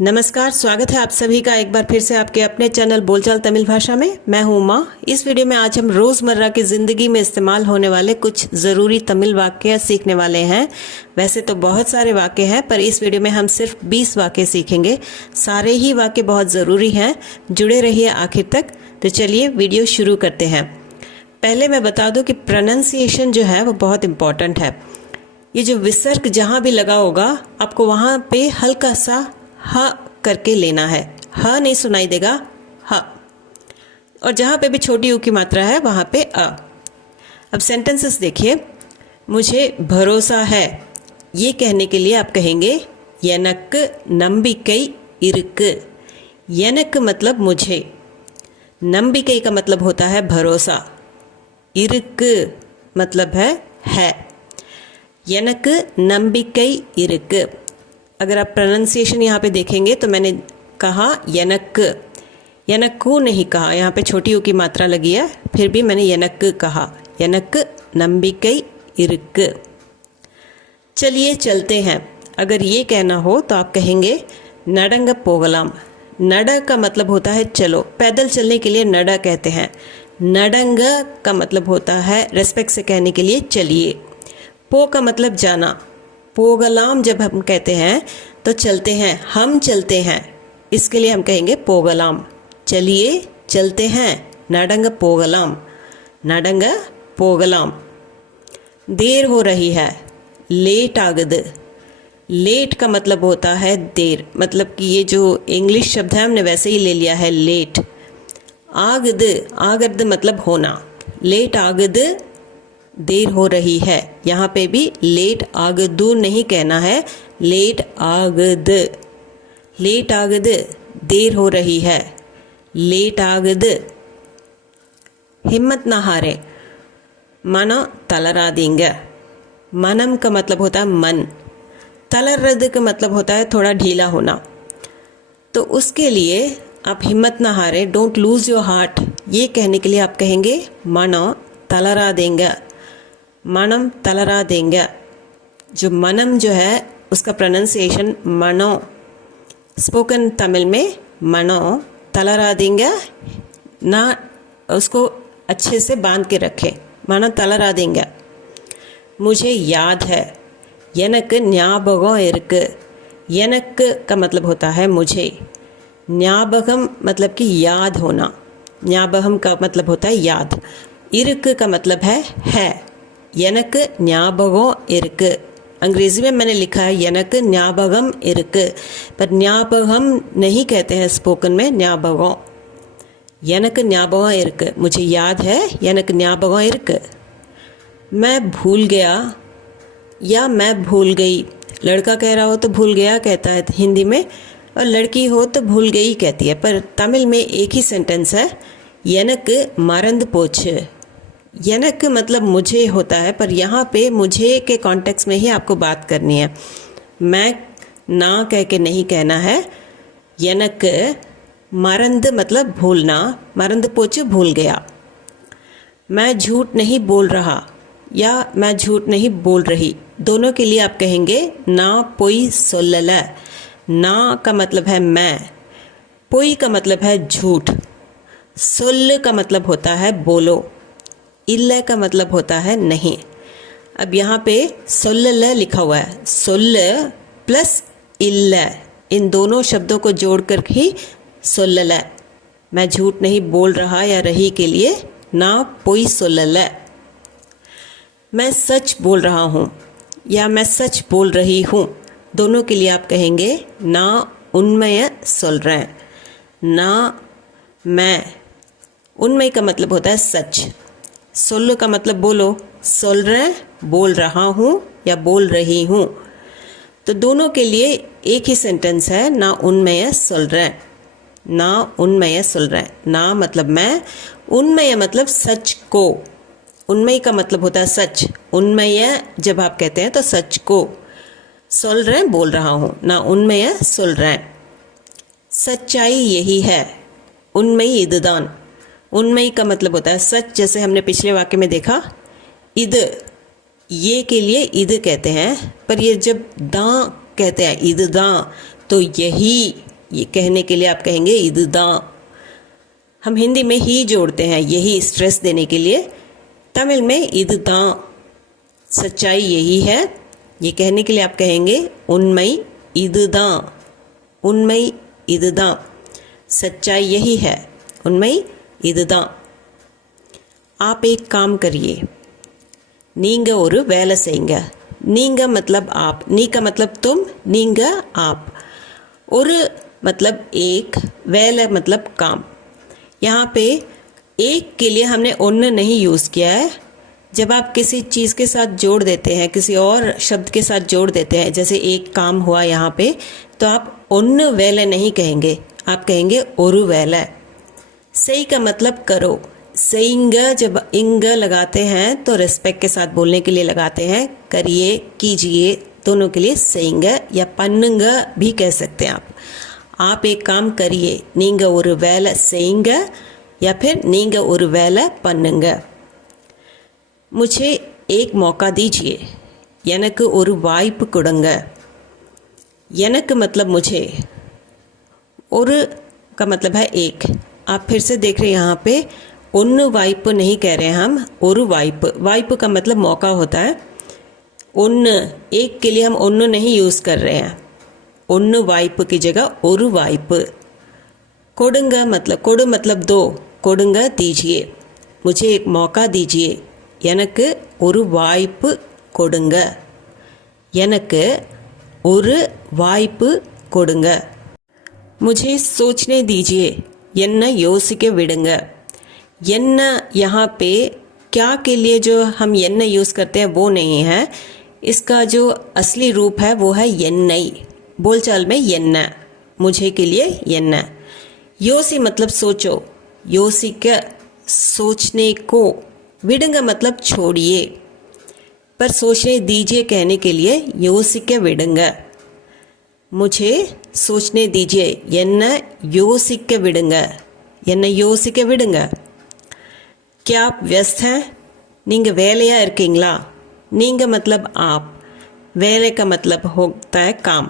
नमस्कार, स्वागत है आप सभी का एक बार फिर से आपके अपने चैनल बोलचाल तमिल भाषा में। मैं हूँ उमा। इस वीडियो में आज हम रोज़मर्रा की ज़िंदगी में इस्तेमाल होने वाले कुछ ज़रूरी तमिल वाक्य सीखने वाले हैं। वैसे तो बहुत सारे वाक्य हैं, पर इस वीडियो में हम सिर्फ 20 वाक्य सीखेंगे। सारे ही वाक्य बहुत ज़रूरी हैं, जुड़े रहिए आखिर तक। तो चलिए वीडियो शुरू करते हैं। पहले मैं बता दूँ कि प्रोनाउंसिएशन जो है वो बहुत इम्पॉर्टेंट है। ये जो विसर्ग जहाँ भी लगा होगा आपको वहाँ पे हल्का सा ह करके लेना है। ह नहीं सुनाई देगा, ह। और जहाँ पे भी छोटी ऊ की मात्रा है वहाँ पे अ। अब सेंटेंसेस देखिए। मुझे भरोसा है, ये कहने के लिए आप कहेंगे यनक नंबिकै इरुक्कु। यनक मतलब मुझे, नंबिकै का मतलब होता है भरोसा, इरुक्कु मतलब है। यनक नंबिकै इरुक्कु। अगर आप प्रोनाउंसिएशन यहाँ पे देखेंगे तो मैंने कहा यनक, यनक्कू नहीं कहा, यहाँ पे छोटी ऊ की मात्रा लगी है, फिर भी मैंने यनक कहा। यनक नंबिकै इरुक्कु। चलिए चलते हैं। अगर ये कहना हो तो आप कहेंगे नडंग पोगलाम। नड का मतलब होता है चलो, पैदल चलने के लिए नड कहते हैं। नडंग का मतलब होता है रेस्पेक्ट से कहने के लिए चलिए। पो का मतलब जाना। पोगलाम जब हम कहते हैं तो चलते हैं, हम चलते हैं, इसके लिए हम कहेंगे पोगलाम। चलिए चलते हैं, नडंग पोगलाम। नडंग पोगलाम। देर हो रही है, लेट आगद। लेट का मतलब होता है देर, मतलब कि ये जो इंग्लिश शब्द है हमने वैसे ही ले लिया है लेट। आगद, आगद मतलब होना। लेट आगद देर हो रही है। यहाँ पे भी लेट आगदू नहीं कहना है, लेट आगद। लेट आगद देर हो रही है, लेट आगद। हिम्मत ना हारे, मनो तलरादींगे। मनम का मतलब होता है मन, तलरद का मतलब होता है थोड़ा ढीला होना। तो उसके लिए आप हिम्मत ना हारे, डोंट लूज़ योर हार्ट, ये कहने के लिए आप कहेंगे मनो तलरादेंगे। मनम तलरा देंगे। जो मनम जो है उसका प्रोनाउंसिएशन मनो, स्पोकन तमिल में मनो तलरा देंगे ना, उसको अच्छे से बांध के रखें, मनो तलरा देंगे। मुझे याद है, यनक ஞாபகம் इरुक्कु। यनक का मतलब होता है मुझे, ஞாபகம் मतलब कि याद होना, ஞாபகம் का मतलब होता है याद, इरुक्कु का मतलब है। यनक ஞாபகம் इरुक्कु। अंग्रेज़ी में मैंने लिखा है यनक ஞாபகம் इरुक्कु, पर ஞாபகம் नहीं कहते हैं स्पोकन में, ஞாபகம்। यनक ஞாபகம் इरुक्कु, मुझे याद है, यनक ஞாபகம் इरुक्कु। मैं भूल गया या मैं भूल गई। लड़का कह रहा हो तो भूल गया कहता है हिंदी में, और लड़की हो तो भूल गई कहती है। पर तमिल में एक ही सेंटेंस है, यनक मरंद पोच। यनक मतलब मुझे होता है, पर यहाँ पे मुझे के कॉन्टेक्स्ट में ही आपको बात करनी है। मैं ना कह के नहीं कहना है। यनक मरंद मतलब भूलना, मरंद पोच भूल गया। मैं झूठ नहीं बोल रहा या मैं झूठ नहीं बोल रही, दोनों के लिए आप कहेंगे ना पोई सोल्लल। ना का मतलब है मैं, पोई का मतलब है झूठ, सोल्ल का मतलब होता है बोलो, इल्ल का मतलब होता है नहीं। अब यहाँ पे सोल्ल लिखा हुआ है, सोल्ल प्लस इल्ल, इन दोनों शब्दों को जोड़कर ही सोल्ल। मैं झूठ नहीं बोल रहा या रही के लिए ना पोई सोल्ल। मैं सच बोल रहा हूँ या मैं सच बोल रही हूँ, दोनों के लिए आप कहेंगे ना उन्मय सोल्रें। ना मैं, उन्मय का मतलब होता है सच, सोल्लो का मतलब बोलो, सोल्रें बोल रहा हूँ या बोल रही हूँ। तो दोनों के लिए एक ही सेंटेंस है, ना उन्मय सोल्रें। ना उन्मय सोल्रें, ना मतलब मैं, उन्मय मतलब सच को। उन्मय का मतलब होता है सच, उन्मय जब आप कहते हैं तो सच को। सोल्रें बोल रहा हूँ, ना उन्मय सोल्रें। सच्चाई यही है, उन्मय इदुदान। उन्मय का मतलब होता है सच, जैसे हमने पिछले वाक्य में देखा, इद, ये के लिए इद कहते हैं, पर ये जब दां कहते हैं, ईद दां, तो यही ये कहने के लिए आप कहेंगे इदुदा। हम हिंदी में ही जोड़ते हैं यही स्ट्रेस देने के लिए, तमिल में इदुदा, सच्चाई यही है। ये कहने के लिए आप कहेंगे उन्मई इदुदा, उन्मई इदुदा, सच्चाई यही है, उन्मई इदुदा। आप एक काम करिए, நீங்க ஒரு வேலை செய்யுங்க। நீங்க मतलब आप, नी का मतलब तुम, நீங்க आप, ஒரு मतलब एक, वेल मतलब काम। यहाँ पे एक के लिए हमने उन्न नहीं यूज़ किया है। जब आप किसी चीज़ के साथ जोड़ देते हैं, किसी और शब्द के साथ जोड़ देते हैं, जैसे एक काम हुआ यहाँ पे, तो आप उन्न वेल नहीं कहेंगे, आप कहेंगे ओरु वेल। सही का मतलब करो। सेइंग जब इंग लगाते हैं तो रिस्पेक्ट के साथ बोलने के लिए लगाते हैं। करिए, कीजिए, दोनों के लिए सेइंग या पन्नुंग भी कह सकते हैं आप एक काम करिए, नींग ஒரு வேலை செய்யுங்க या फिर नींग ஒரு வேலை பண்ணுங்க। मुझे एक मौका दीजिए, எனக்கு ஒரு வாய்ப்பு கொடுங்க। எனக்கு मतलब मुझे, और का मतलब है एक। आप फिर से देख रहे हैं यहाँ पे उन्न वाइप नहीं कह रहे हैं हम, और वाइप। वाइप का मतलब मौका होता है। उन्न, एक के लिए हम उन्न नहीं यूज़ कर रहे हैं, उन्न वाइप की जगह और वाइप। कोडुंगा मतलब, कोडु मतलब दो, कोडुंगा दीजिए, मुझे एक मौका दीजिए, எனக்கு ஒரு வாய்ப்பு கொடுங்க, எனக்கு ஒரு வாய்ப்பு கொடுங்க। मुझे सोचने दीजिए, என்ன யோசிக்க விடுங்க। यन्न यहाँ पे क्या के लिए जो हम यन्न यूज़ करते हैं वो नहीं है, इसका जो असली रूप है वो है यन्नई। बोलचाल में यन्न, मुझे के लिए यन्न। योसी मतलब सोचो, योसी का सोचने को, विडंगा मतलब छोड़िए, पर सोचने दीजिए कहने के लिए योसी के विडंगा। मुझे सोचने दीजिए, यन्न योसी के विडंगा, यन्न योसी के विडंगा। क्या आप व्यस्त हैं? நீங்கள் வேலையா இருக்கீங்களா? நீங்கள் मतलब आप, வேலை का मतलब होता है काम।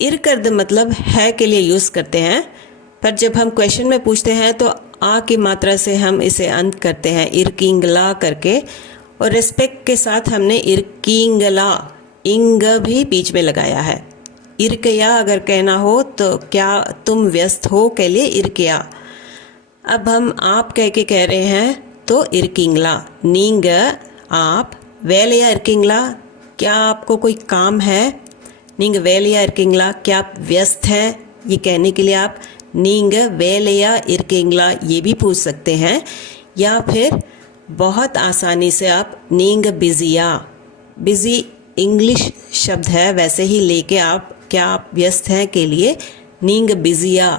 इरकर्द मतलब है के लिए यूज़ करते हैं, पर जब हम क्वेश्चन में पूछते हैं तो आ की मात्रा से हम इसे अंत करते हैं इरकिंगला करके, और रिस्पेक्ट के साथ हमने इरकिंगला, इंग भी बीच में लगाया है। इरकया अगर कहना हो तो क्या तुम व्यस्त हो के लिए इरकया। अब हम आप कह के कह रहे हैं तो इरकिंगला, नींग आप, वेलिया इरकिंगला, क्या आपको कोई काम है, नींग वेलिया इरकिंगला, क्या आप व्यस्त हैं, ये कहने के लिए आप नींग वेलिया इरकिंगला ये भी पूछ सकते हैं। या फिर बहुत आसानी से आप नींग बिजिया, बिजी इंग्लिश शब्द है वैसे ही लेके आप क्या आप व्यस्त हैं के लिए नींग बिजिया।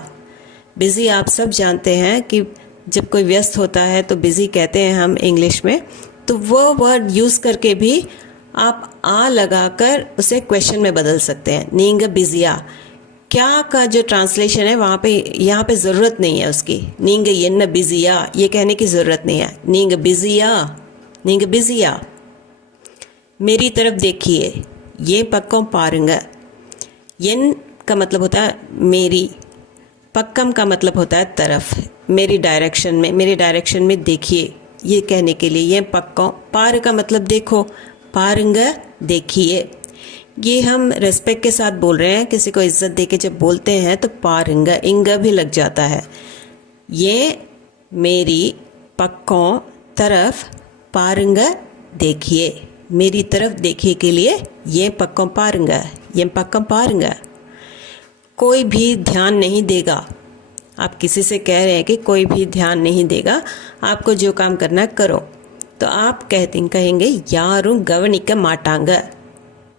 बिज़ी आप सब जानते हैं कि जब कोई व्यस्त होता है तो बिज़ी कहते हैं हम इंग्लिश में, तो वो वर्ड यूज़ करके भी आप आ लगाकर उसे क्वेश्चन में बदल सकते हैं। नींग बिजिया, क्या का जो ट्रांसलेशन है वहाँ पे, यहाँ पे ज़रूरत नहीं है उसकी। नींग यन्न बिजिया ये कहने की ज़रूरत नहीं है, नींग बिजिया, नींग बिजिया। मेरी तरफ देखिए, ये पक्कों पारुंगा। यन का मतलब होता है मेरी, पक्कम का मतलब होता है तरफ, मेरी डायरेक्शन में, मेरे डायरेक्शन में देखिए, ये कहने के लिए ये पक्कों। पार का मतलब देखो, पारुंग देखिए। ये हम रेस्पेक्ट के साथ बोल रहे हैं, किसी को इज्जत देके जब बोलते हैं तो पारुंग, इंग भी लग जाता है। ये मेरी पक्कों तरफ पारुंग देखिए, मेरी तरफ देखिए के लिए ये पक्कों पारुंग, ये पक्कों पारुंग। कोई भी ध्यान नहीं देगा, आप किसी से कह रहे हैं कि कोई भी ध्यान नहीं देगा, आपको जो काम करना है करो, तो आप कहेंगे यारूं गवनिक माटांग।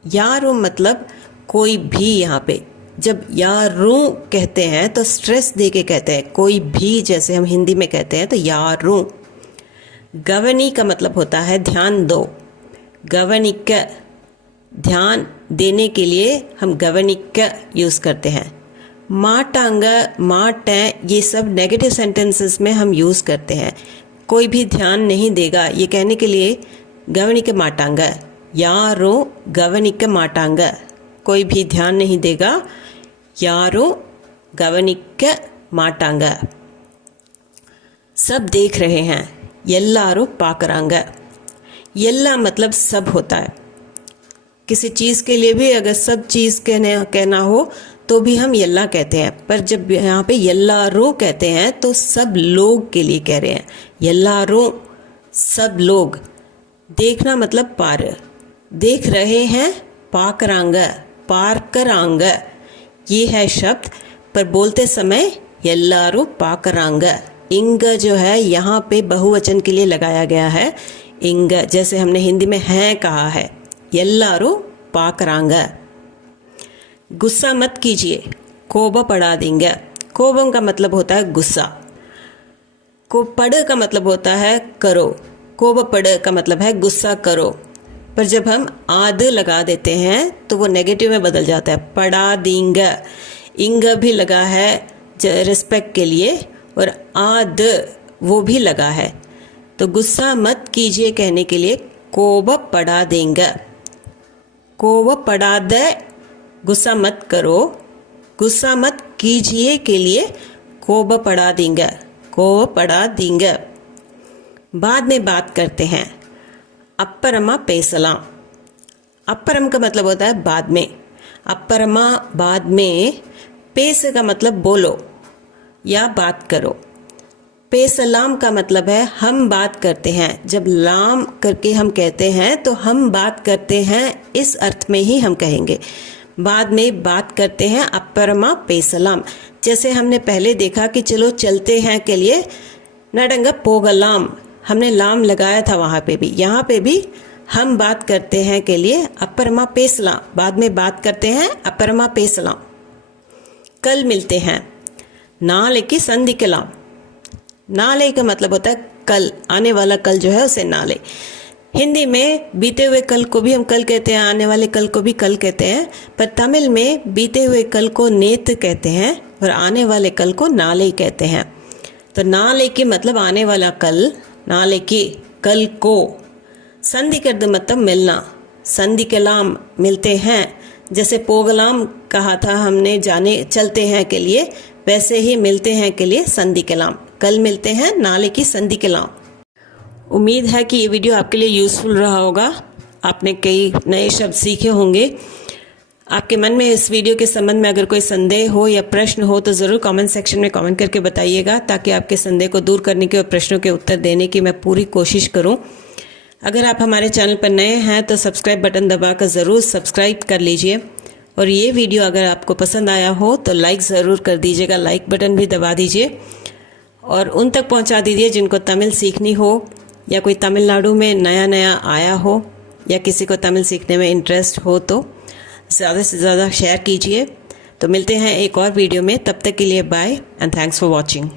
यारूं मतलब कोई भी। यहाँ पे जब यारूं कहते हैं तो स्ट्रेस दे के कहते हैं, कोई भी जैसे हम हिंदी में कहते हैं तो यारूं। गवनी का मतलब होता है ध्यान दो, गवनिक ध्यान देने के लिए हम गवनिक यूज़ करते हैं। माटांग, माट ये सब नेगेटिव सेंटेंसेस में हम यूज़ करते हैं। कोई भी ध्यान नहीं देगा ये कहने के लिए गवनिक माटांग, यारों गवनिक माटांग, कोई भी ध्यान नहीं देगा யாரும் கவனிக்க மாட்டாங்க. सब देख रहे हैं, எல்லாரும் பார்க்குறாங்க. எல்லா मतलब सब होता है. किसी चीज़ के लिए भी अगर सब चीज़ कहना हो तो भी हम यल्ला कहते हैं, पर जब यहाँ पे यल्लारो कहते हैं तो सब लोग के लिए कह रहे हैं. यल्लारो सब लोग. देखना मतलब पार. देख रहे हैं पाकरांग, पारकरांग ये है शब्द, पर बोलते समय यल्लारो पाकरांग. इंग जो है यहाँ पे बहुवचन के लिए लगाया गया है. इंग जैसे हमने हिंदी में है कहा है. यल्लारो पाकरांग. गुस्सा मत कीजिए, कोबा पड़ा देंगे. कोबम का मतलब होता है गुस्सा. को पड़ का मतलब होता है करो. कोबा पड़ का मतलब है गुस्सा करो. पर जब हम आद लगा देते हैं तो वो नेगेटिव में बदल जाता है. पड़ा देंगे. इंग भी लगा है रिस्पेक्ट के लिए और आद वो भी लगा है. तो गुस्सा मत कीजिए कहने के लिए कोबा पड़ा देंगे. कोबा पड़ा दे गुस्सा मत करो. गुस्सा मत कीजिए के लिए कोबा पड़ा देंगे. कोबा पड़ा देंगे. बाद में बात करते हैं. अपरमा पेसलाम. अपरम का मतलब होता है बाद में. अपरमा बाद में. पेस का मतलब बोलो या बात करो. पेसलाम का मतलब है हम बात करते हैं. जब लाम करके हम कहते हैं तो हम बात करते हैं इस अर्थ में ही हम कहेंगे. बाद में बात करते हैं. अपरमा पेसलाम. जैसे हमने पहले देखा कि चलो चलते हैं के लिए नडंग पोगलाम, हमने लाम लगाया था वहाँ पे भी. यहाँ पे भी हम बात करते हैं के लिए अपरमा पेसलाम. बाद में बात करते हैं अपरमा पेसलाम. कल मिलते हैं. नाले की संधि कलाम. नाले का मतलब होता है कल. आने वाला कल जो है उसे नाले. हिंदी में बीते हुए कल को भी हम कल कहते हैं, आने वाले कल को भी कल कहते हैं, पर तमिल में बीते हुए कल को नेत कहते हैं और आने वाले कल को नाले कहते हैं. तो नाले की मतलब आने वाला कल, नाले की कल को. संधि कर मतलब मिलना. संधि कलाम मिलते हैं. जैसे पोगलाम कहा था हमने जाने चलते हैं के लिए, वैसे ही मिलते हैं के लिए संधि कलाम. कल मिलते हैं नाले की संधि कलाम. उम्मीद है कि ये वीडियो आपके लिए यूज़फुल रहा होगा. आपने कई नए शब्द सीखे होंगे. आपके मन में इस वीडियो के संबंध में अगर कोई संदेह हो या प्रश्न हो तो ज़रूर कमेंट सेक्शन में कमेंट करके बताइएगा, ताकि आपके संदेह को दूर करने के और प्रश्नों के उत्तर देने की मैं पूरी कोशिश करूं. अगर आप हमारे चैनल पर नए हैं तो सब्सक्राइब बटन दबाकर ज़रूर सब्सक्राइब कर लीजिए. और ये वीडियो अगर आपको पसंद आया हो तो लाइक ज़रूर कर दीजिएगा. लाइक बटन भी दबा दीजिए और उन तक पहुंचा दीजिए जिनको तमिल सीखनी हो या कोई तमिलनाडु में नया आया हो या किसी को तमिल सीखने में इंटरेस्ट हो तो ज़्यादा से ज़्यादा शेयर कीजिए. तो मिलते हैं एक और वीडियो में. तब तक के लिए bye and thanks for watching.